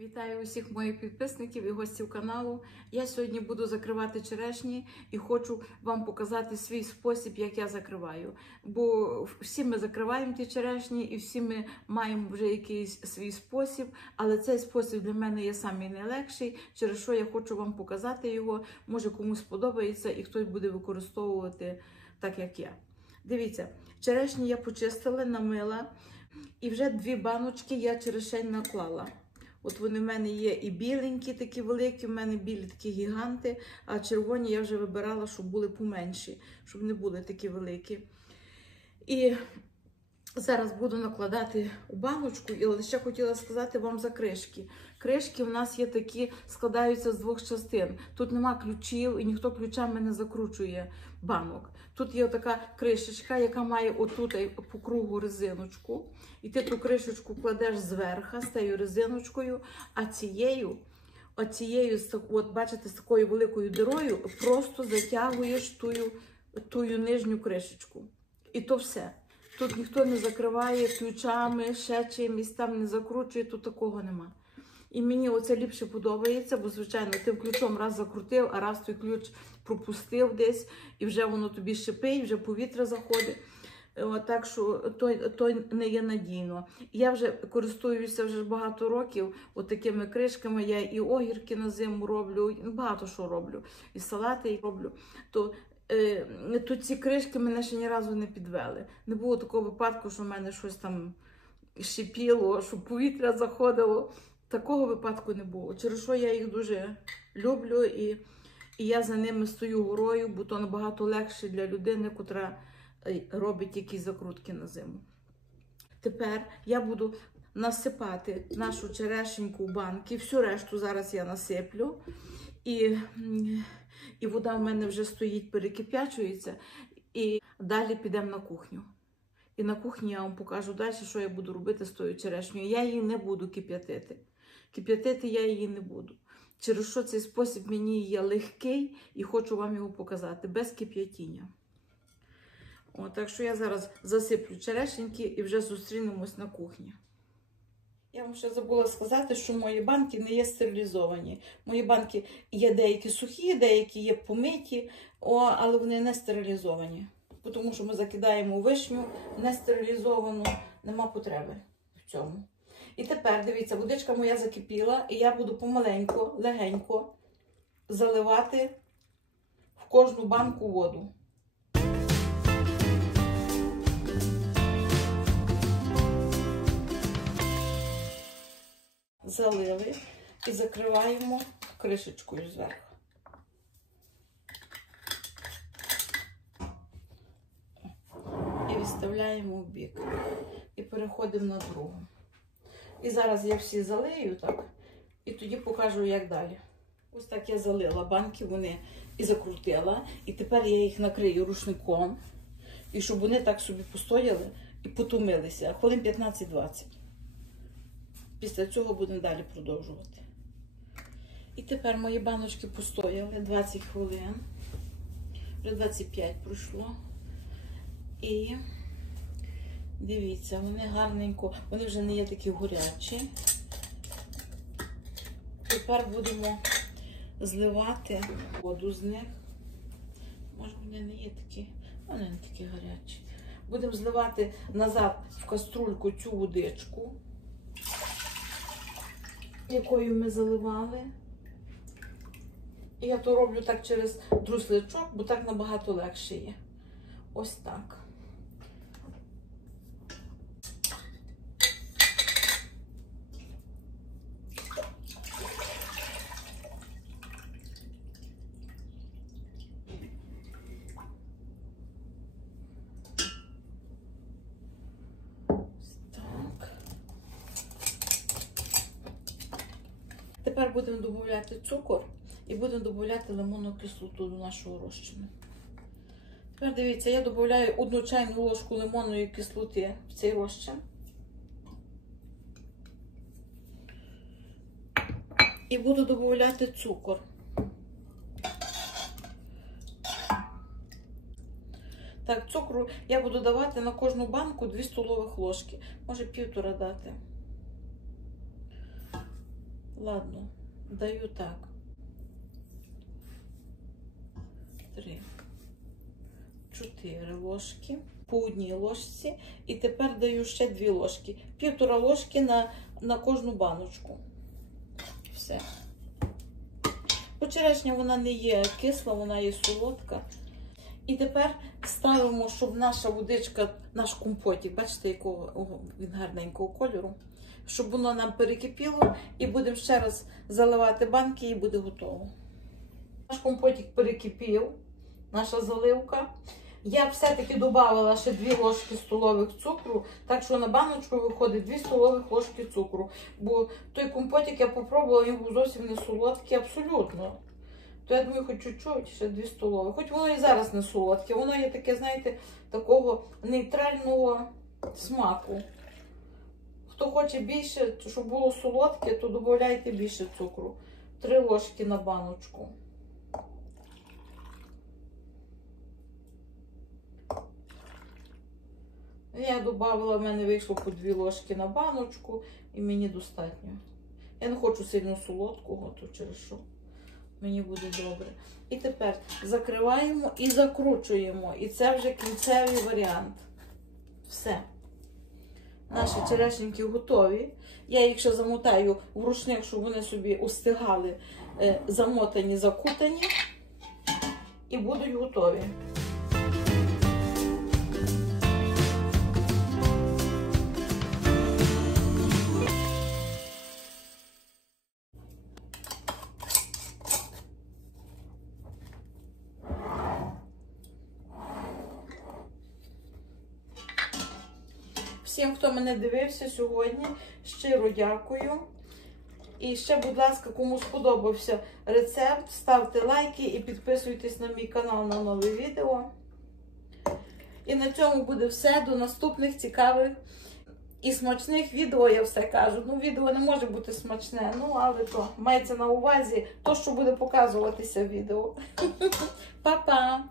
Вітаю усіх моїх підписників і гостів каналу. Я сьогодні буду закривати черешні і хочу вам показати свій спосіб, як я закриваю. Бо всі ми закриваємо ті черешні і всі ми маємо вже якийсь свій спосіб, але цей спосіб для мене є самий найлегший, через що я хочу вам показати його. Може комусь сподобається і хтось буде використовувати так, як я. Дивіться, черешні я почистила, намила і вже 2 баночки я черешень наклала. От вони в мене є і біленькі, такі великі, в мене білі такі гіганти, а червоні я вже вибирала, щоб були поменші, щоб не були такі великі. І зараз буду накладати у баночку, і лише хотіла сказати вам за кришки. Кришки в нас є такі, складаються з 2 частин. Тут нема ключів і ніхто ключами не закручує банок. Тут є така кришечка, яка має отут по кругу резиночку. І ти ту кришечку кладеш зверху з тією резиночкою, а цією, от бачите, з такою великою дирою просто затягуєш тую нижню кришечку. І то все. Тут ніхто не закриває ключами, ще чимось там не закручує, тут такого нема. І мені оце ліпше подобається, бо, звичайно, тим ключом раз закрутив, а раз той ключ пропустив десь, і вже воно тобі шипить, вже повітря заходить. Так що то не є надійно. Я вже користуюся вже багато років такими кришками, я і огірки на зиму роблю, багато що роблю, і салати роблю. То ці кришки мене ще ні разу не підвели. Не було такого випадку, що в мене щось там шипіло, що повітря заходило. Такого випадку не було. Через що я їх дуже люблю і я за ними стою горою, бо то набагато легше для людини, котра робить якісь закрутки на зиму. Тепер я буду насипати нашу черешеньку в банки. Всю решту зараз я насиплю. І вода в мене вже стоїть, перекип'ячується. І далі підемо на кухню. І на кухні я вам покажу далі, що я буду робити з тою черешнею. Я її не буду кип'ятити. Кип'ятити я її не буду. Через що цей спосіб мені є легкий і хочу вам його показати, без кип'ятіння. Так що я зараз засиплю черешеньки і вже зустрінемось на кухні. Я вам ще забула сказати, що мої банки не є стерилізовані. Мої банки є деякі сухі, деякі є помиті, але вони не стерилізовані. Тому що ми закидаємо вишню не стерилізовану, нема потреби в цьому. І тепер, дивіться, водичка моя закипіла, і я буду помаленько, легенько заливати в кожну банку воду. Залили і закриваємо кришечкою зверху. І відставляємо в бік. І переходимо на другу. І зараз я всі залию так, і тоді покажу, як далі. Ось так я залила банки, вони і закрутила. І тепер я їх накрию рушником, і щоб вони так собі постояли і потумилися, хвилин 15-20. Після цього будемо далі продовжувати. І тепер мої баночки постояли 20 хвилин. Вже 25 пройшло. І дивіться, вони гарненько, вони вже не є такі горячі. Тепер будемо зливати воду з них. Може, вони не є такі, вони не такі гарячі. Будемо зливати назад в каструльку цю водичку, якою ми заливали. І я то роблю так через друслячок, бо так набагато легше є. Ось так. Тепер будемо додавати цукор і будемо додавати лимонну кислоту до нашого розчину. Тепер дивіться, я додаю 1 чайну ложку лимонної кислоти в цей розчин. І буду додавати цукор. Так, цукру я буду давати на кожну банку 2 столових ложки, може 1,5 дати. Ладно, даю так. 3, 4 ложки по одній ложці. І тепер даю ще 2 ложки. 1,5 ложки на кожну баночку. Все. Бо черешня вона не є кисла, вона є солодка. І тепер ставимо, щоб наша водичка, наш компотик, бачите, якого він гарненького кольору, щоб воно нам перекипіло, і будемо ще раз заливати банки, і буде готово. Наш компотик перекипів, наша заливка. Я все-таки додавала ще 2 ложки столових цукру, так що на баночку виходить 2 столових ложки цукру. Бо той компотик я попробувала, він був зовсім не солодкий, абсолютно. То я думаю, хоч чуть-чуть, ще 2 столові. Хоч воно і зараз не солодке, воно є таке, знаєте, такого нейтрального смаку. Хто хоче більше, щоб було солодке, то додавайте більше цукру. 3 ложки на баночку. Я додавала, в мене вийшло по 2 ложки на баночку, і мені достатньо. Я не хочу сильно солодкого, то через що мені буде добре. І тепер закриваємо і закручуємо. І це вже кінцевий варіант. Все. Наші черешеньки готові. Я їх ще замотаю в рушник, щоб вони собі остигали, замотані, закутані. І будуть готові. Всім, хто мене дивився сьогодні, щиро дякую. І ще, будь ласка, кому сподобався рецепт, ставте лайки і підписуйтесь на мій канал на нові відео. І на цьому буде все. До наступних цікавих і смачних відео, я все кажу. Ну, відео не може бути смачне, ну, але то мається на увазі то, що буде показуватися в відео. Па-па!